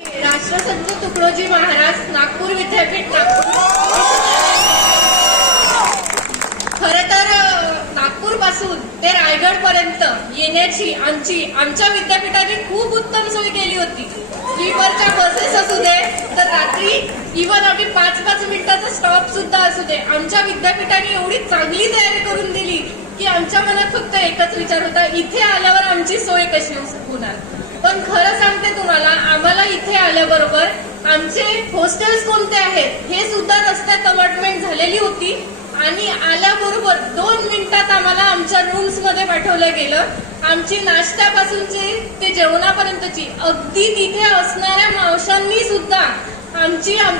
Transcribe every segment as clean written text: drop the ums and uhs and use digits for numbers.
राष्ट्रसंत तुकडोजी महाराज नागपूर विद्यापीठ नागपूर। खरं तर नागपूर पासून ते रायगड पर्यंत येण्याची आमच्या विद्यापीठाने खूप उत्तम सोय केली होती। स्लीपरच्या बसेस असू दे तर रात्री इव्हन आम्ही 5-5 मिनिटाचा स्टॉप सुद्धा असू दे, आमच्या विद्यापीठाने एवढी चांगली तयारी करून दिली की आमच्या मनात फक्त एकच विचार होता, इथे आल्यावर आमची सोय कशी होणार। पण खरं सांगते तुम्हाला, आम्हाला इथे आल्याबरोबर आमचे हॉस्टेल्स कोणते आहेत हे सुद्धा रस्त्यात अलॉटमेंट झालेली होती आणि आल्याबरोबर 2 मिनिटात आम्हाला आमच्या रूम्स मध्ये पाठवलं गेलं। आमची नाश्त्यापासूनची ते जेवणापर्यंतची अगदी तिथे असणाऱ्या मावशांनी सुद्धा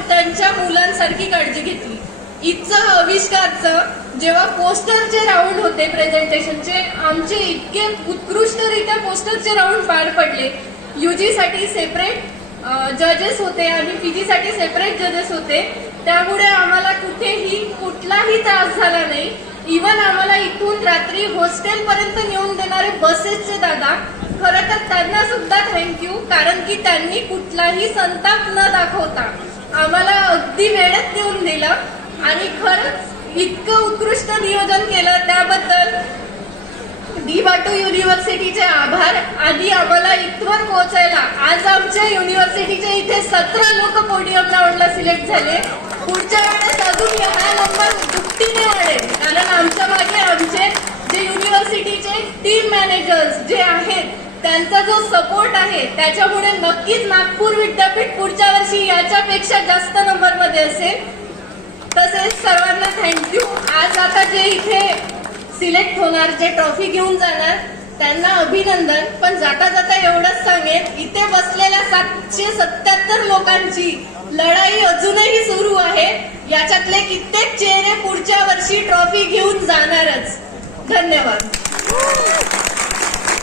त्यांच्या मुलांसारखी काळजी घेतली। इथचं आविष्कारचं जेव्हा पोस्टरचे राऊंड होते प्रेझेंटेशनचे, आमचे इतके उत्कृष्टरित्या पोस्टरचे राऊंड पार पडले। यूजी साठी सेपरेट जजेस होते आणि पीजी साठी सेपरेट जजेस होते, त्यामुळे आम्हाला कुठलाही त्रास झाला नाही। इव्हन आम्हाला इथून रात्री हॉस्टेल पर्यंत नेऊन देणारे बसेसचे दादा, खरं तर त्यांना सुद्धा थँक्यू, कारण की त्यांनी कुठलाही संताप न दाखवता आम्हाला अगदी वेळेत नेऊन दिलं आणि खरंच इतकं उत्कृष्ट नियोजन केलं, त्याबद्दल डी बाटू युनिव्हर्सिटीचे आभार। आधी आम्हाला इथवर पोहोचायला आज आमच्या युनिव्हर्सिटीचे इथे 17 लोक पोडियम राऊंडला सिलेक्ट झाले। पुढच्या वेळेस अजून हा नंबर दुपटीने वाढेल, कारण आमच्या मागे आमचे जे युनिव्हर्सिटीचे टीम मॅनेजर्स जे आहेत त्यांचा जो सपोर्ट आहे, त्याच्यामुळे नक्कीच नागपूर विद्यापीठ पुढच्या वर्षी याच्यापेक्षा जास्त नंबरमध्ये असेल। तसेच सर्वांना थँक्यू। आज आता जे इथे सिलेक्ट होणार, जे ट्रॉफी घेऊन जाणार, त्यांना अभिनंदन। पण जाता जाता एवढंच सांगेन, इथे बसलेल्या 777 लोकांची लढाई अजूनही सुरू आहे। याच्यातले कित्येक चेहरे पुढच्या वर्षी ट्रॉफी घेऊन जाणारच। धन्यवाद।